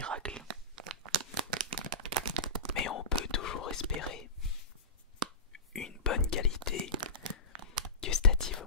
miracle. Mais on peut toujours espérer une bonne qualité gustative.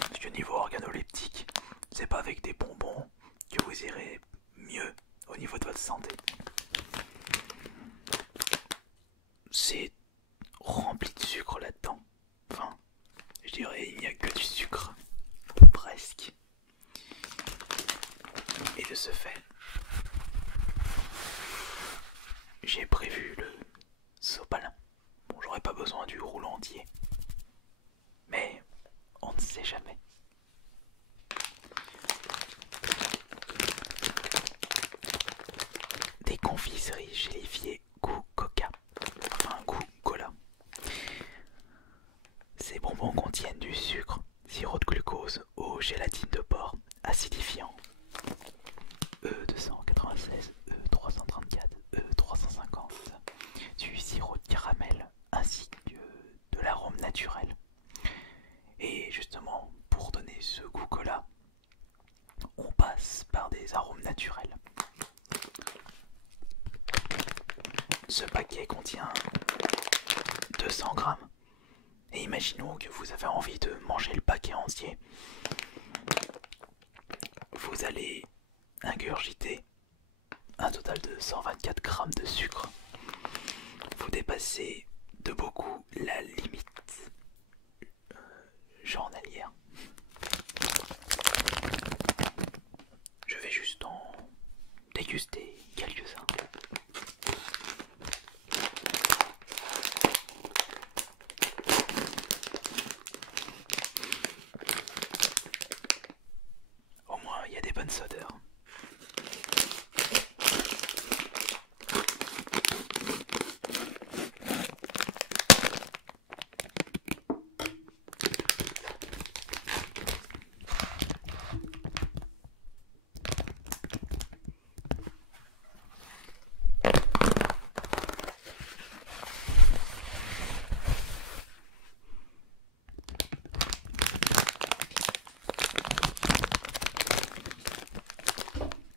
Parce que niveau organoleptique, c'est pas avec des bonbons que vous irez mieux au niveau de votre santé. C'est rempli de sucre là-dedans. Enfin, je dirais il n'y a que du sucre. Presque. Et de ce fait, j'ai prévu le sopalin. Bon, j'aurais pas besoin du rouleau entier. Mais on ne sait jamais. Des confiseries gélifiées goût coca. Enfin, goût cola. Ces bonbons contiennent du sucre, sirop de glucose, eau, gélatine de porc, acidifiant. E296, E334, E350, du sirop de caramel ainsi que de l'arôme naturel. Et justement, pour donner ce goût cola, on passe par des arômes naturels. Ce paquet contient 200 grammes. Et imaginons que vous avez envie de manger le paquet entier. Vous allez ingurgiter un total de 124 grammes de sucre. Vous dépassez de beaucoup la limite journalière. Je vais juste en déguster quelques-uns. Au moins, il y a des bonnes odeurs.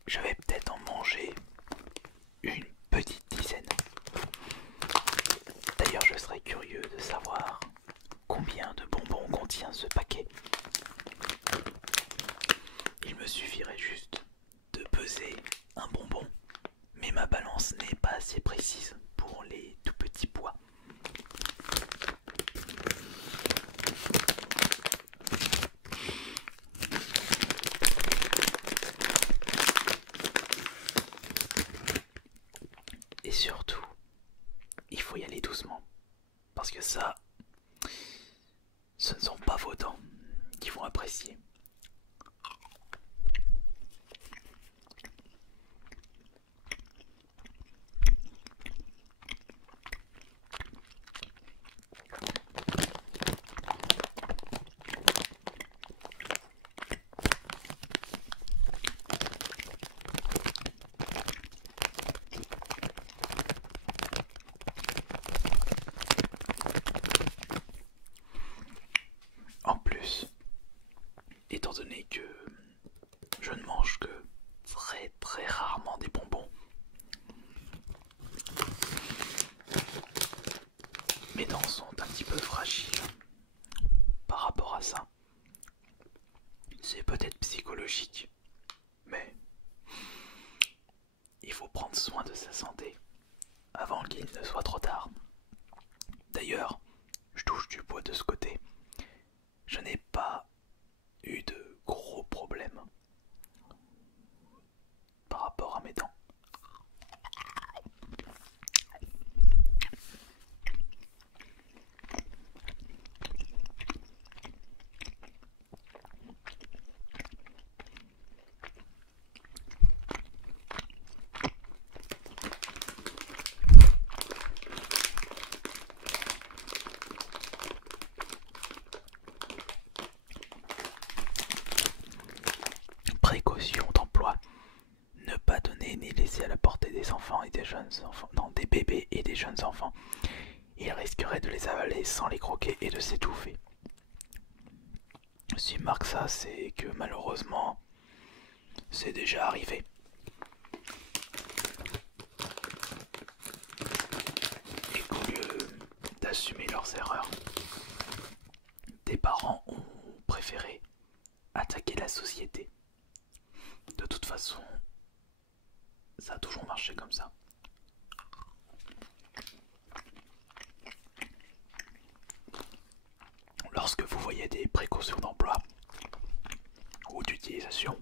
Je vais peut-être en manger une petite dizaine. D'ailleurs, je serais curieux de savoir combien de bonbons contient ce paquet. Il me suffirait juste de peser un bonbon, mais ma balance n'est pas assez précise pour les tout petits poids. Et surtout, il faut y aller doucement. Parce que ça, ce ne sont pas vos dents qui vont apprécier. En plus, étant donné que je ne mange que très rarement des bonbons, mes dents sont un petit peu fragiles par rapport à ça. C'est peut-être psychologique, mais il faut prendre soin de sa santé avant qu'il ne soit trop tard. D'ailleurs, je touche du bois de ce côté. Je n'ai pas eu de gros problèmes par rapport à mes dents. Précaution d'emploi. Ne pas donner ni laisser à la portée des enfants et des jeunes enfants, non, des bébés et des jeunes enfants. Ils risqueraient de les avaler sans les croquer et de s'étouffer. Si marque ça, c'est que malheureusement, c'est déjà arrivé. d'assumer leurs erreurs. Des parents ont préféré attaquer la société. De toute façon, ça a toujours marché comme ça. Lorsque vous voyez des précautions d'emploi ou d'utilisation,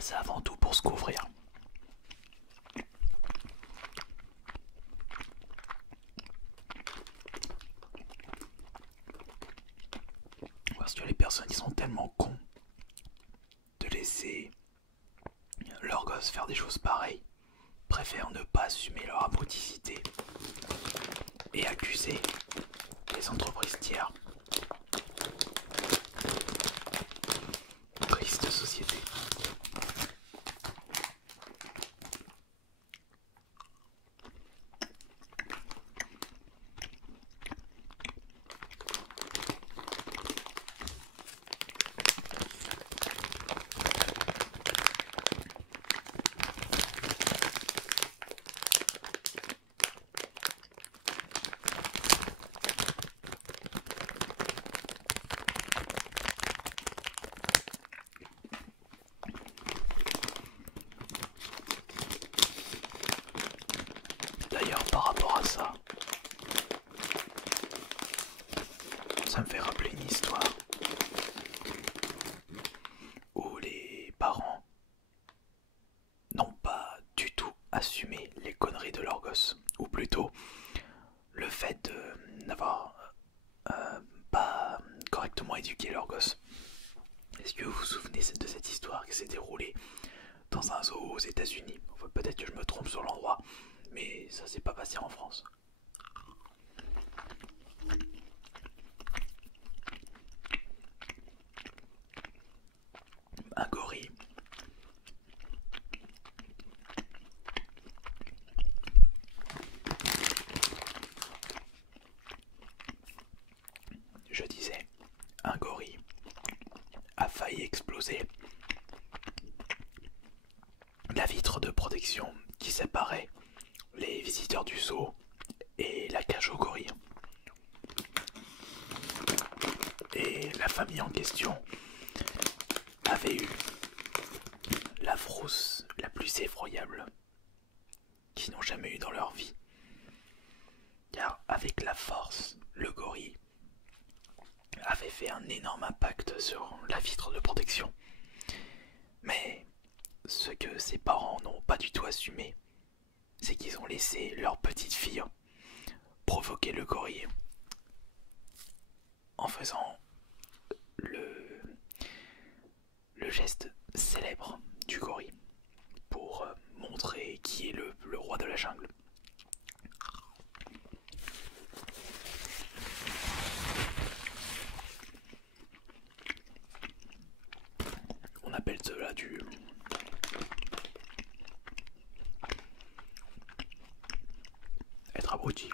c'est avant tout pour se couvrir. Parce que les personnes qui sont tellement cons de laisser leurs gosses faire des choses pareilles préfèrent ne pas assumer leur abruticité et accuser les entreprises tiers. Triste société. D'ailleurs, par rapport à ça, ça me fait rappeler une histoire où les parents n'ont pas du tout assumé les conneries de leur gosse, ou plutôt le fait de n'avoir pas correctement éduqué leur gosse. Est-ce que vous vous souvenez de cette histoire qui s'est déroulée dans un zoo aux États-Unis? Enfin, peut-être que je me trompe sur l'endroit, mais ça s'est pas passé en France. Un gorille je disais, un gorille a failli exploser la vitre de protection qui séparait les visiteurs du zoo et la cage aux gorilles. Et la famille en question avait eu la frousse la plus effroyable qu'ils n'ont jamais eue dans leur vie. Car avec la force, le gorille avait fait un énorme impact sur la vitre de protection. Mais ce que ses parents n'ont pas du tout assumé, c'est qu'ils ont laissé leur petite fille provoquer le gorille en faisant le geste célèbre du gorille pour montrer qui est le roi de la jungle. On appelle cela du être abruti.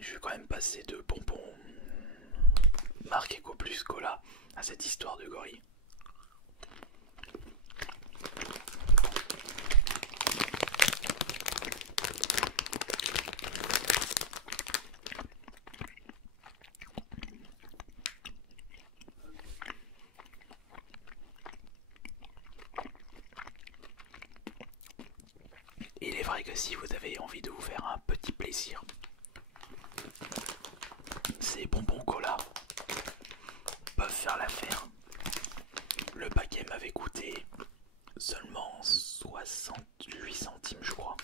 Je vais quand même passer de bonbons marque Eco Plus Cola à cette histoire de gorille. Il est vrai que si vous avez envie de vous faire un petit plaisir, ces bonbons cola peuvent faire l'affaire. Le paquet m'avait coûté seulement 68 centimes je crois.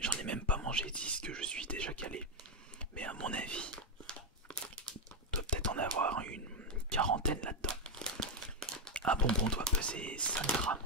J'en ai même pas mangé 10 que je suis déjà calé. Mais à mon avis, doit peut-être en avoir une quarantaine là-dedans. Un bonbon doit peser 5 grammes.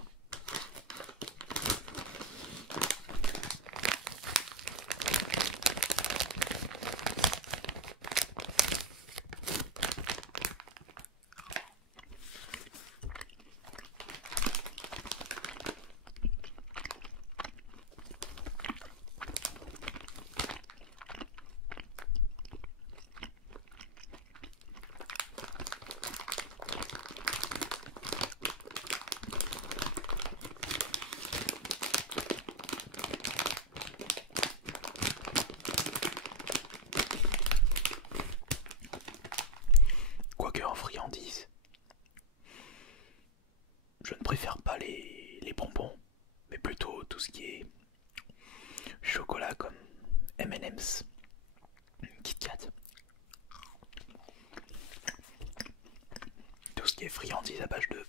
je ne préfère pas les bonbons, mais plutôt tout ce qui est chocolat comme M&M's, Kit Kat, tout ce qui est friandise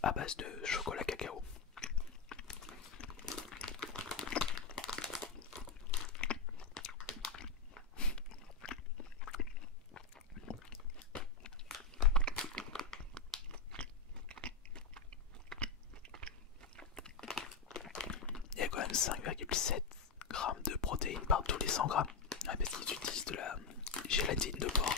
à base de chocolat cacao. Il y a quand même 5,7 grammes de protéines par tous les 100 grammes. Ouais, parce qu'ils utilisent de la gélatine de porc.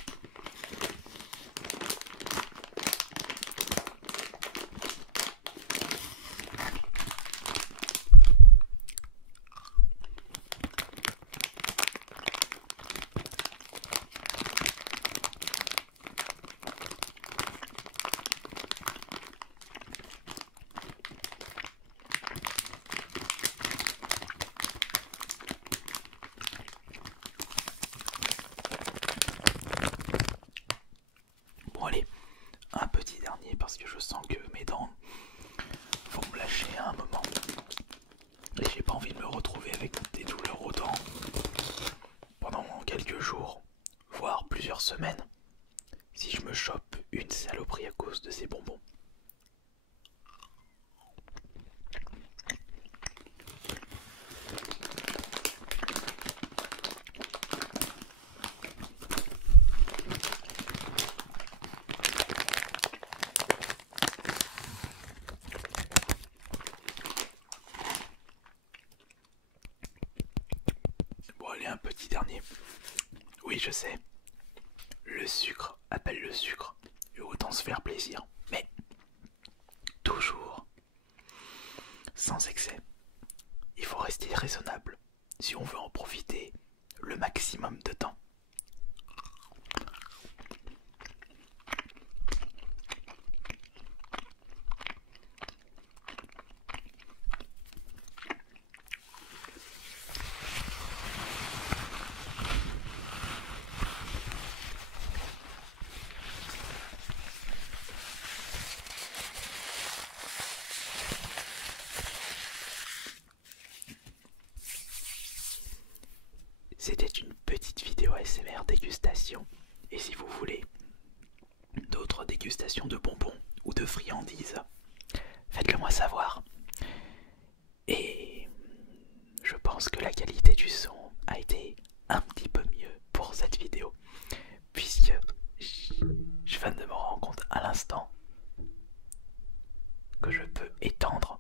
Bon allez, un petit dernier parce que je sens que mes dents vont me lâcher à un moment. Et j'ai pas envie de me retrouver avec des douleurs aux dents pendant quelques jours, voire plusieurs semaines, si je me chope une saloperie à cause de ces bonbons. Bon allez, un petit dernier. Oui, je sais, le sucre appelle le sucre, et autant se faire plaisir, mais toujours sans excès. Il faut rester raisonnable si on veut en profiter le maximum de temps. C'était une petite vidéo ASMR dégustation, et si vous voulez d'autres dégustations de bonbons ou de friandises, faites-le moi savoir. Et je pense que la qualité du son a été un petit peu mieux pour cette vidéo, puisque je viens de me rendre compte à l'instant que je peux étendre